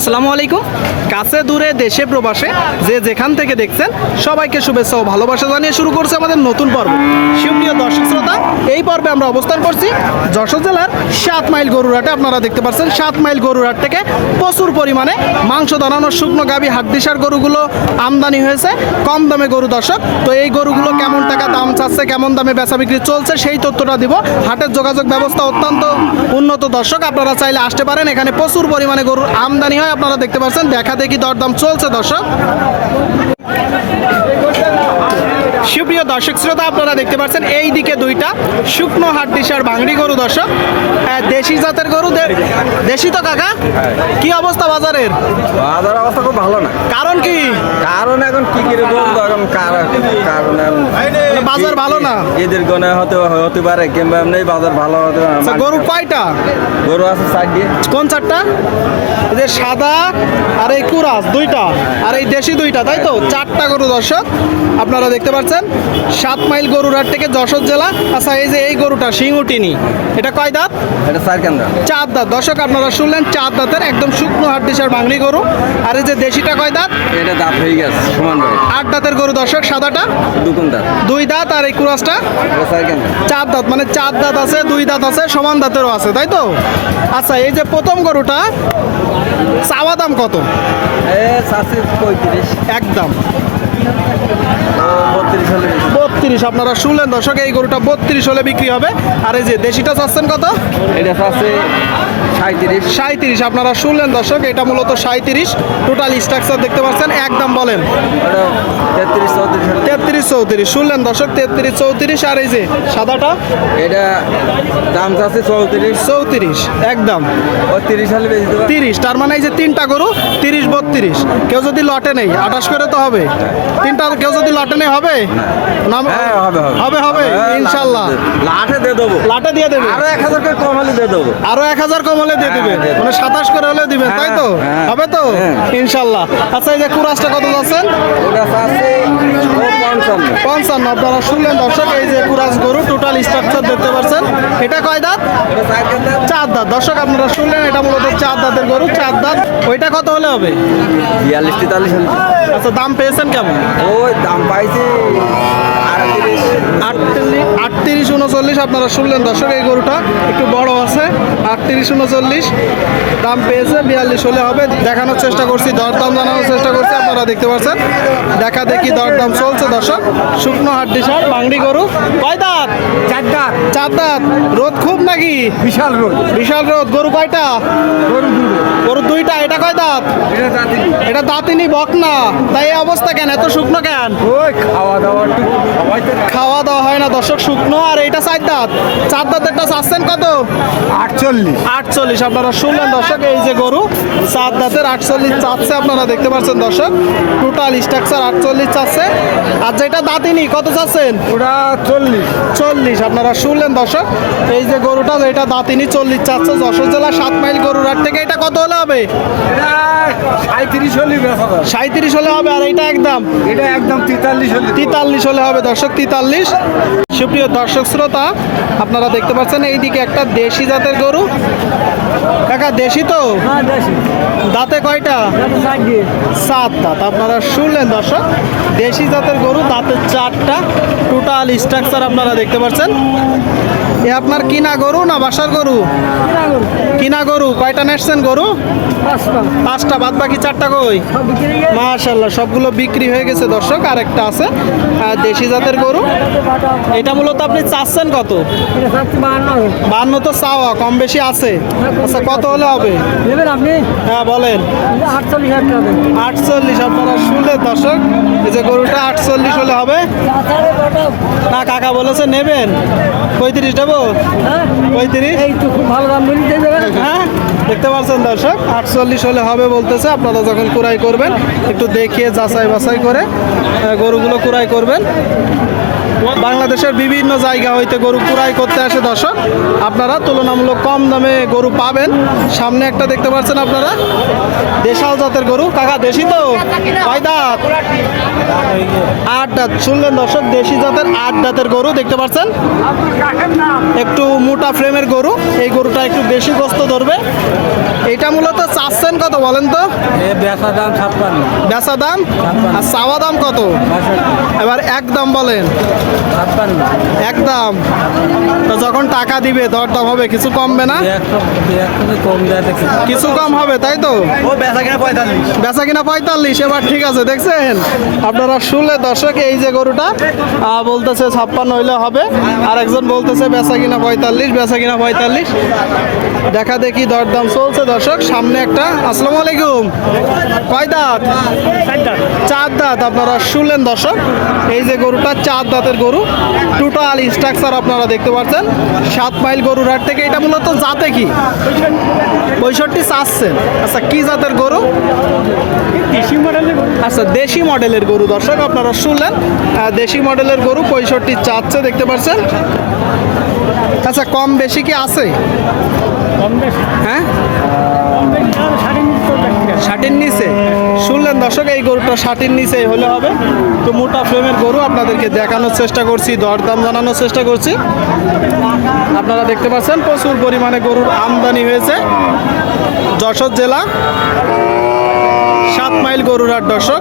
আসসালামু আলাইকুম। কাছে দূরে দেশে প্রবাসে যে যেখান থেকে দেখছেন, সবাইকে শুভেচ্ছা ও ভালোবাসা জানিয়ে শুরু করছে আমাদের নতুন পর্ব। সুপ্রিয় দর্শক শ্রোতা, এই পর্বে আমরা অবস্থান করছি যশোর জেলার সাত মাইল গরুরহাটে আপনারা দেখতে পাচ্ছেন, সাত মাইল গরুরহাট থেকে প্রচুর পরিমাণে মাংস দানানোর শুকনো গাবি হাড্ডিসার গরুগুলো আমদানি হয়েছে, কম দামে গরু দর্শক। তো এই গরুগুলো কেমন টাকা দাম চাচ্ছে, কেমন দামে বেচা বিক্রি চলছে, সেই তথ্যটা দিব। হাটের যোগাযোগ ব্যবস্থা অত্যন্ত উন্নত দর্শক, আপনারা চাইলে আসতে পারেন। এখানে প্রচুর পরিমাণে গরুর আমদানি হয়। আপনারা দেখতে পাচ্ছেন দেখা দেখি দরদাম চলছে দর্শক। সুপ্রিয় দর্শক শ্রোতা আপনারা দেখতে পাচ্ছেন এই দিকে দুইটা শুকনো হাড্ডিসার ভাঙড়ি গরু দর্শক। দেশি জাতের গরু দেশি তো কাকা? কি অবস্থা বাজারের? বাজার অবস্থা খুব ভালো না। কারণ কি? কারণ এখন কি কি কার- কারণ এখন মানে বাজার ভালো না? এদের গনে হতে হতে পারে কিংবা এমনি বাজার ভালো হতে পারে আচ্ছা, গরু কয়টা? গরু আছে সাইড কোন চারটা? যে সাদা আর এই কুরাস দুইটা। আর এই দেশি দুইটা তাই তো? চারটা গরু দর্শক আপনারা দেখতে পাচ্ছেন। সাত মাইল গরুরহাট থেকে যশোর জেলা। আচ্ছা এই যে এই গরুটা সিংউটিনি এটা কয় দাঁত? এটা সাইড কেন্দ্র। চার দাঁত। দর্শক আপনারা শুনলেন চার দাঁতের একদম শুকনো হাট দিশার ভাঙড়ি গরু। আর এই যে দেশিটা কয় দাঁত? এটা দাঁত হয়ে গেছে সমান আট দাঁতের গরু দর্শক সাদাটা? দুকুন দাঁত? দুই দাঁত আর এই কুরাসটা? চার দাঁত মানে চার দাঁত আছে দুই দাঁত আছে সমান দাঁতেরও আছে তাই তো? আচ্ছা এই যে প্রথম গরুটা চাওয়া দাম কত? একদম ও বত্রিশ হলে বেশি। বত্রিশ আপনারা শুনলেন দর্শক এই গরুটা বত্রিশ হলে বিক্রি হবে। আর এই যে দেশিটা চাচ্ছেন কত? এটা চাষি সাঁত্রিশ সাঁত্রিশ আপনারা শুনলেন দর্শক এটা মূলত সাঁত্রিশ টোটাল স্ট্রাকচার দেখতে পাচ্ছেন একদম বলেন। তেত্রিশ চৌত্রিশ তেত্রিশ চৌত্রিশ শুনলেন দর্শক তেত্রিশ চৌত্রিশ আর এই যে সাদাটা? এটা দাম চাষি চৌত্রিশ। চৌত্রিশ একদম। তিরিশ হলে তিরিশ তার মানে এই যে তিনটা গরু তিরিশ বত্রিশ। কেউ যদি লটে নেই আঠাশ করে তো হবে। তিনটা কেউ যদি লটে নেই হবে? না। হ্যাঁ হবে হবে। হবে হ্যাঁ, ইনশাল্লাহ। লাঠে দিয়ে দেবো। লাটে দিয়ে দেবে? আরও এক হাজার কম হলে দিয়ে দেবো। আরও এক হাজার কম হলে দিয়ে হ্যাঁ, দিবে। মানে সাতাশ করে হলে দিবেন তাই তো? হ্যাঁ, হ্যাঁ। হবে তো? হ্যাঁ। ইনশাল্লাহ। আচ্ছা এই যে কুরাসটা কত যাচ্ছেন? ওটা পঞ্চান্ন। আপনারা শুনলেন দর্শক এই যে কুরাস গরু টোটাল স্ট্রাকচার দেখতে পাচ্ছেন এটা কয় দাঁত? চার দাঁত। দর্শক আপনারা শুনলেন এটা মূলত চার দাঁতের গরু চার দাঁত। ওইটা কত হলে হবে? বিয়াল্লিশ তেতাল্লিশ আচ্ছা দাম পেয়েছেন কেমন? ওই দাম পাইছি আটত্রিশ। উনচল্লিশ আপনারা শুনলেন দর্শক এই গরুটা একটু বড় আছে। আটত্রিশ উনচল্লিশ দাম পেয়েছে বিয়াল্লিশ হলে হবে। দেখানোর চেষ্টা করছি দরদাম জানানোর চেষ্টা করছি আপনারা দেখতে পাচ্ছেন দেখা দেখি দরদাম চলছে দর্শক শুকনো হাড্ডি সার বাংড়ি গরু। কয় দাঁত? চার দাঁত। চার দাঁত। রোদ খুব নাকি? বিশাল রোড বিশাল রোদ। গরু কয়টা? গরু দুইটা। এটা কয় দাঁত? এটা দাঁতিনি। বক না তাই এই অবস্থা কেন? এত শুকনো কেন? ওই খাওয়া দাওয়া খাওয়া দাওয়া হয় না দর্শক শুকনো। আর এটা চার দাঁত। চার দাঁত একটা চাচ্ছেন কত? আটচল্লিশ। আটচল্লিশ। আপনারা শুনলেন দর্শক এই যে গরু চার দাঁতের আটচল্লিশ চাচ্ছে আপনারা দেখতে পাচ্ছেন দর্শক। টোটাল স্ট্রাকচার আটচল্লিশ চাচ্ছে। আর যেটা দাঁতিনি কত চাচ্ছেন ওটা চল্লিশ। চল্লিশ আপনারা শুনলেন দর্শক? এই যে গরুটা এটা দাঁতিনি চল্লিশ চাচ্ছে। যশোর জেলা সাত মাইল গরুর হাট থেকে এটা কত হলে হবে? সাঁত্রিশ হলে হবে আর এটা একদম? এটা একদম তেতাল্লিশ হলে। তেতাল্লিশ হলে হবে দর্শক তেতাল্লিশ। সুপ্রিয় দর্শক শ্রোতা আপনারা দেখতে পাচ্ছেন এইদিকে একটা দেশি জাতের গরু। কাকা দেশি তো? দাঁতে কয়টা? সাত দাঁত। আপনারা শুনলেন দর্শক দেশি জাতের গরু দাঁতে চারটা। টোটাল স্ট্রাকচার আপনারা দেখতে পাচ্ছেন। এ আপনার কিনা গরু না বাসার গরু? কিনা গরু। কয়টা নেসছেন গরু? পাঁচটা। বাদ বাকি চারটা কই? মাশাল্লাহ সবগুলো বিক্রি হয়ে গেছে দর্শক। আর একটা আছে দেশি জাতের গরু। এটা মূলত আপনি চাচ্ছেন কত? বান্ন তো চাওয়া কম বেশি আছে। আচ্ছা কত হলে হবে? নেবেন আপনি? হ্যাঁ বলেন। আটচল্লিশ আটচল্লিশ আপনারা শুনলেন দর্শক এই যে গরুটা আটচল্লিশ হলে হবে। না কাকা বলেছে নেবেন। পঁয়ত্রিশ দেবো? হ্যাঁ? পঁয়ত্রিশ? ভালো দাম হ্যাঁ দেখতে পাচ্ছেন দর্শক আটচল্লিশ হলে হবে বলতেছে আপনারা যখন কুড়াই করবেন একটু দেখিয়ে যাচাই বাছাই করে গরুগুলো কুড়াই করবেন। বাংলাদেশের বিভিন্ন জায়গা হইতে গরু কুড়াই করতে আসে দর্শক। আপনারা তুলনামূলক কম দামে গরু পাবেন। সামনে একটা দেখতে পাচ্ছেন আপনারা? দেশাল জাতের গরু। কাকা দেশি তো? কয় দাঁত? আট দাঁত। শুনলেন দর্শক দেশি জাতের আট দাঁতের গরু দেখতে পাচ্ছেন? একটু মোটা ফ্রেমের গরু। এই গরুটা একটু বেশি গোস্ত ধরবে। এটা মূলত চাচ্ছেন কত বলেন তো? বেচা দাম ছাপ্পান্ন। বেচা দাম? আর চাওয়া দাম কত? এবার এক দাম বলেন। ছাপ্পান্ন। এক তো যখন টাকা দিবে দর দাম হবে কিছু কমবে না? কিছু কম হবে তাই তো? ও বেচা কিনা পঁয়তাল্লিশ। বেচা কিনা পঁয়তাল্লিশ এবার ঠিক আছে দেখছেন? আপনারা শুনলে দর্শক এই যে গরুটা বলতেছে ছাপ্পান্ন হইলে হবে। আর একজন বলতেছে বেচা কিনা পঁয়তাল্লিশ বেচা কিনা পঁয়তাল্লিশ। দেখা দেখি দরদাম চলছে দর্শক সামনে একটা আসসালামু আলাইকুম। কয় দাঁত? চার দাঁত আপনারা শুনলেন দর্শক। এই যে গরুটা চার দাঁতের গরু। টোটাল স্ট্রাকচার আপনারা দেখতে পাচ্ছেন। সাত মাইল গরুর হাট থেকে এটা মূলত জাতে কি? পঁয়ষট্টি চাচ্ছেন আচ্ছা কি জাতের গরু? আচ্ছা দেশি মডেলের গরু দর্শক আপনারা শুনলেন। দেশি মডেলের গরু পঁয়ষট্টি চাচ্ছে দেখতে পাচ্ছেন। আচ্ছা কম বেশি কি আছে? হ্যাঁ? ষাটের নিচে? শুনলেন দর্শক, এই গরুটা ষাটের নিচে হলে হবে। তো মোটা ফ্রেমের গরু আপনাদেরকে দেখানোর চেষ্টা করছি, দরদাম জানানোর চেষ্টা করছি। আপনারা দেখতে পাচ্ছেন, প্রচুর পরিমাণে গরুর আমদানি হয়েছে। যশোর জেলা, সাত মাইল গরুর আর দর্শক।